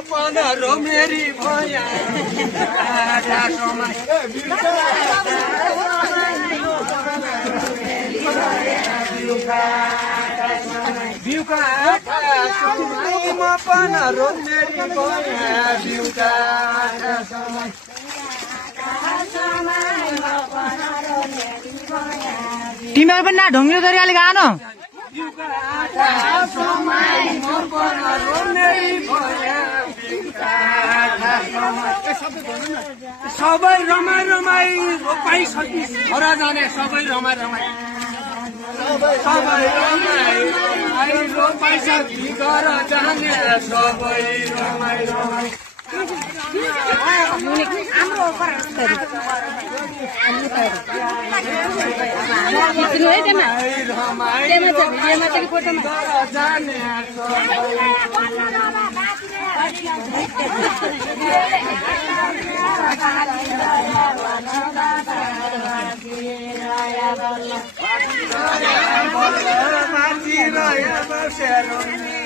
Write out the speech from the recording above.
पन्ध्र मेरी भया बिउका म पन्ध्र मेरी भया बिउका तिमीहरू पनि ना ढुङ्ग्रो तरिकाले गानो सबै रमाइ रमाइ रोपाइसकि छोरा जाने सबै रमाइ रमाइ सबै रमाइ रमाइ रोपाइसकि घर जाने सबै रमाइ रमाइ माथि